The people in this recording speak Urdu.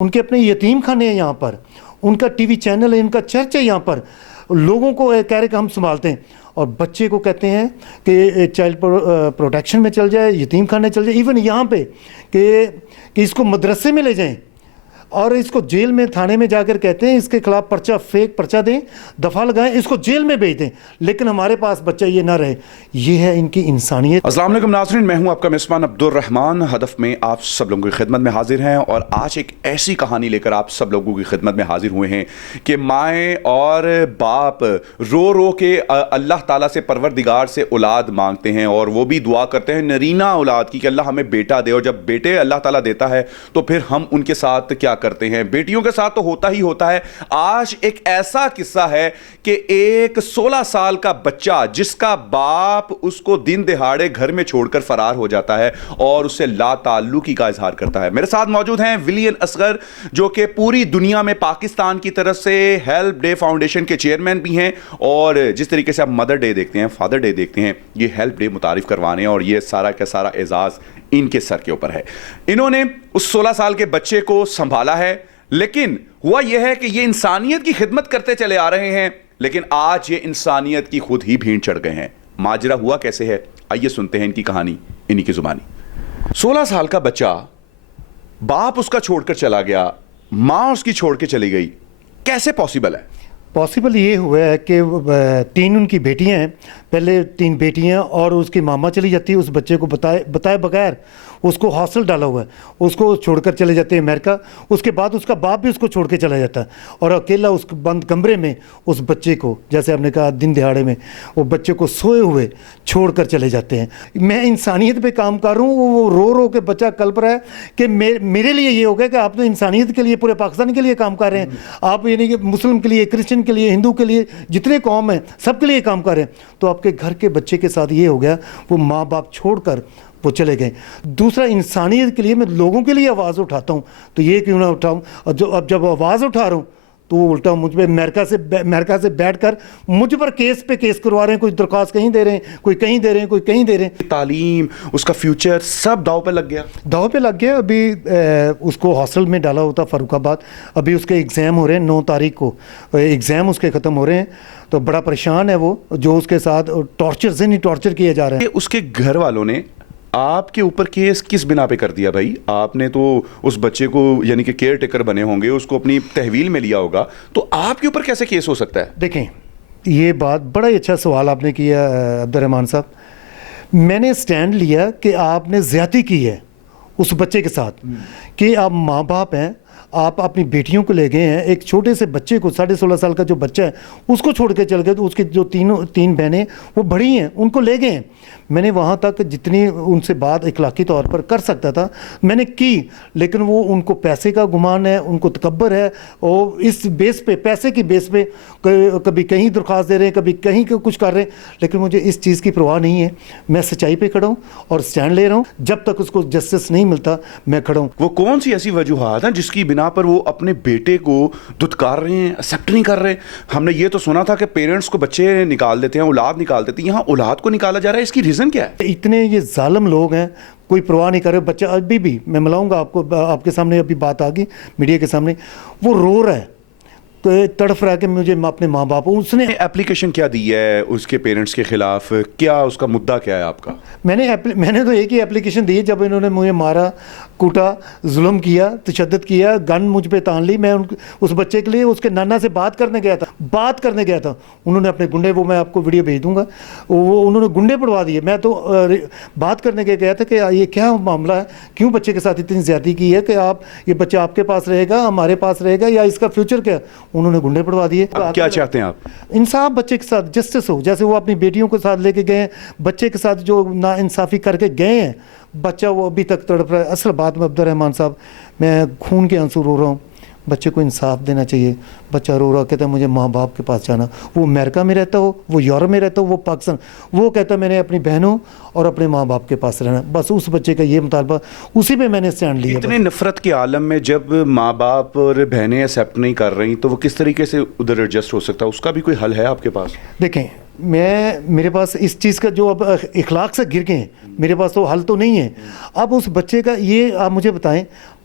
ان کے اپنے یتیم خانے ہیں یہاں پر, ان کا ٹی وی چینل ہے, ان کا چرچ ہے یہاں پر, لوگوں کو کہہ رہے کہ ہم سنبھالتے ہیں, اور بچے کو کہتے ہیں کہ چائلڈ پروٹیکشن میں چل جائے, یتیم خانے چل جائے, ایون یہاں پہ کہ اس کو مدرسے میں لے جائیں, اور اس کو جیل میں تھانے میں جا کر کہتے ہیں اس کے خلاف پرچہ, فیک پرچہ دیں, دفعہ لگائیں, اس کو جیل میں بھیج دیں, لیکن ہمارے پاس بچہ یہ نہ رہے. یہ ہے ان کی انسانیت. السلام علیکم ناظرین, میں ہوں آپ کا میزبان عبدالرحمان. ہدف میں آپ سب لوگوں کی خدمت میں حاضر ہیں, اور آج ایک ایسی کہانی لے کر آپ سب لوگوں کی خدمت میں حاضر ہوئے ہیں کہ مائیں اور باپ رو رو کے اللہ تعالیٰ سے, پروردگار سے اولاد مانگتے ہیں, اور وہ بھی دعا کرتے ہیں نرینہ اولاد کی کہ اللہ ہمیں بیٹا دے, اور جب بیٹے اللہ تعالیٰ دیتا ہے تو پھر ہم ان کے ساتھ کیا کرتے ہیں, بیٹیوں کے ساتھ تو ہوتا ہی ہوتا ہے. آج ایک ایسا قصہ ہے کہ ایک 16 سال کا بچہ جس کا باپ اس کو دن دہاڑے گھر میں چھوڑ کر فرار ہو جاتا ہے اور اس سے لا تعلقی کا اظہار کرتا ہے. میرے ساتھ موجود ہیں ولین اصغر, جو کہ پوری دنیا میں پاکستان کی طرف سے ہیلپ ڈے فاؤنڈیشن کے چیئرمین بھی ہیں, اور جس طریقے سے آپ مدر ڈے دیکھتے ہیں, فادر ڈے دیکھتے ہیں, یہ ہیلپ ڈے متعارف کروانے, اور یہ سارا کا سارا اعزاز ان کے سر کے اوپر ہے. انہوں نے اس 16 سال کے بچے کو سنبھالا ہے, لیکن ہوا یہ ہے کہ یہ انسانیت کی خدمت کرتے چلے آ رہے ہیں, لیکن آج یہ انسانیت کی خود ہی بھیڑ چڑھ گئے ہیں. ماجرا ہوا کیسے ہے, آئیے سنتے ہیں ان کی کہانی انہی کی زبانی. 16 سال کا بچہ, باپ اس کا چھوڑ کر چلا گیا, ماں اس کی چھوڑ کے چلی گئی, کیسے پاسبل ہے؟ پاسبل یہ ہوا ہے کہ 3 ان کی بیٹیاں ہیں, پہلے 3 بیٹیاں, اور اس کی ماما چلی جاتی ہے, اس بچے کو بتائے بغیر اس کو ہاسٹل ڈالا ہوا ہے, اس کو چھوڑ کر چلے جاتے ہیں امریکہ. اس کے بعد اس کا باپ بھی اس کو چھوڑ کے چلا جاتا ہے, اور اکیلا اس بند کمرے میں اس بچے کو, جیسے آپ نے کہا دن دہاڑے میں, وہ بچے کو سوئے ہوئے چھوڑ کر چلے جاتے ہیں. میں انسانیت پہ کام کر رہا ہوں, وہ رو رو کے بچہ کلپ رہا ہے کہ میرے لیے یہ ہو گیا کہ آپ تو انسانیت کے لیے, پورے پاکستان کے لیے کام کر رہے ہیں آپ, یعنی کہ مسلم کے لیے, کرسچن کے لیے, ہندو کے لیے, جتنے قوم ہیں سب کے لیے کام کر رہے ہیں. تو آپ کے گھر کے بچے کے ساتھ یہ ہو گیا, وہ ماں باپ چھوڑ کر وہ چلے گئے. دوسرا, انسانیت کے لیے میں لوگوں کے لیے آواز اٹھاتا ہوں, تو یہ کیوں نہ اٹھاؤں, اور اب جب آواز اٹھا رہا ہوں تو وہ الٹا مجھ پہ امریکہ سے بیٹھ کر مجھ پر کیس پہ کیس کروا رہے ہیں. کوئی درخواست کہیں دے رہے ہیں, کوئی کہیں دے رہے ہیں, کوئی کہیں دے رہے ہیں. تعلیم, اس کا فیوچر سب داؤ پہ لگ گیا. داؤ پہ لگ گیا. ابھی اس کو ہاسٹل میں ڈالا ہوتا فاروق آباد, ابھی اس کے ایگزام ہو رہے ہیں, 9 تاریخ کو ایگزام اس کے ختم ہو رہے ہیں. تو بڑا پریشان ہے وہ, جو اس کے ساتھ ٹارچر, ذہنی ٹارچر کیا جا رہا ہے. اس کے گھر والوں نے آپ کے اوپر کیس کس بنا پہ کر دیا بھائی؟ آپ نے تو اس بچے کو یعنی کہ کیئر ٹیکر بنے ہوں گے, اس کو اپنی تحویل میں لیا ہوگا, تو آپ کے اوپر کیسے کیس ہو سکتا ہے؟ دیکھیں, یہ بات بڑا ہی اچھا سوال آپ نے کیا عبدالرحمان صاحب. میں نے سٹینڈ لیا کہ آپ نے زیادتی کی ہے اس بچے کے ساتھ, کہ آپ ماں باپ ہیں, آپ اپنی بیٹیوں کو لے گئے ہیں, ایک چھوٹے سے بچے کو, 16.5 سال کا جو بچہ ہے اس کو چھوڑ کے چل گئے. تو اس کی جو 3 بہنیں وہ بڑی ہیں, ان کو لے گئے ہیں. میں نے وہاں تک جتنی ان سے بات اخلاقی طور پر کر سکتا تھا میں نے کی, لیکن وہ ان کو پیسے کا گمان ہے, ان کو تکبر ہے, اور اس بیس پہ, پیسے کی بیس پہ کبھی کہیں درخواست دے رہے ہیں, کبھی کہیں کچھ کر رہے ہیں. لیکن مجھے اس چیز کی پرواہ نہیں ہے, میں سچائی پہ کھڑا ہوں اور سٹینڈ لے رہا ہوں. جب تک اس کو جسٹس نہیں ملتا میں کھڑا ہوں. وہ کون سی ایسی وجوہات ہیں جس کی بنا پر وہ اپنے بیٹے کو دھتکار رہے ہیں, ایکسیپٹ نہیں کر رہے؟ ہم نے یہ تو سنا تھا کہ پیرنٹس کو بچے نکال دیتے ہیں, اولاد نکال دیتے ہیں, یہاں اولاد کو نکالا جا رہا ہے, اس کی ریزن کیا ہے؟ اتنے یہ ظالم لوگ ہیں, کوئی پرواہ نہیں کر رہے. بچہ ابھی بھی, میں ملاؤں گا آپ کو, آپ کے سامنے ابھی بات آ گئی میڈیا کے سامنے, وہ رو رہا ہے, تو تڑف رہا ہے کہ مجھے اپنے ماں باپ. اس نے اپلیکیشن کیا دی ہے اس کے پیرنٹس کے خلاف, کیا اس کا مدعا کیا ہے آپ کا؟ میں نے تو ایک ہی اپلیکیشن دی, جب انہوں نے مجھے مارا, کوٹا, ظلم کیا, تشدد کیا, گن مجھ پہ تان لی. میں اس بچے کے لیے اس کے نانا سے بات کرنے گیا تھا. انہوں نے اپنے گنڈے, وہ میں آپ کو ویڈیو بھیج دوں گا, وہ انہوں نے گنڈے پڑوا دیے. میں تو بات کرنے کے گیا تھا کہ یہ کیا معاملہ ہے, کیوں بچے کے ساتھ اتنی زیادتی کی ہے, کہ یہ بچہ آپ کے پاس رہے گا, ہمارے پاس رہے گا, یا اس کا فیوچر کیا؟ انہوں نے گنڈے پڑوا دیے. کیا چاہتے ہیں آپ؟ انصاف بچے کے ساتھ, جسٹس ہو. جیسے وہ اپنی بیٹیوں کے ساتھ لے کے گئے ہیں, بچے کے ساتھ جو نا انصافی کر کے گئے ہیں, بچہ وہ ابھی تک تڑپ رہا ہے. اصل بات میں عبدالرحمان صاحب, میں خون کے آنسو رو رہا ہوں. بچے کو انصاف دینا چاہیے. بچہ رو رہا, کہتا ہے مجھے ماں باپ کے پاس جانا. وہ امریکہ میں رہتا ہو, وہ یورپ میں رہتا ہو, وہ پاکستان, وہ کہتا ہے میں نے اپنی بہنوں اور اپنے ماں باپ کے پاس رہنا. بس اس بچے کا یہ مطالبہ, اسی پہ میں نے اسٹینڈ لیا. اتنے نفرت کے عالم میں جب ماں باپ اور بہنیں ایکسیپٹ نہیں کر رہی, تو وہ کس طریقے سے ادھر ایڈجسٹ ہو سکتا ہے؟ اس کا بھی کوئی حل ہے آپ کے پاس؟ دیکھیں, میرے پاس اس چیز کا جو اب اخلاق سے گر گئے ہیں, میرے پاس تو حل تو نہیں ہے. اب اس بچے کا یہ آپ مجھے بتائیں,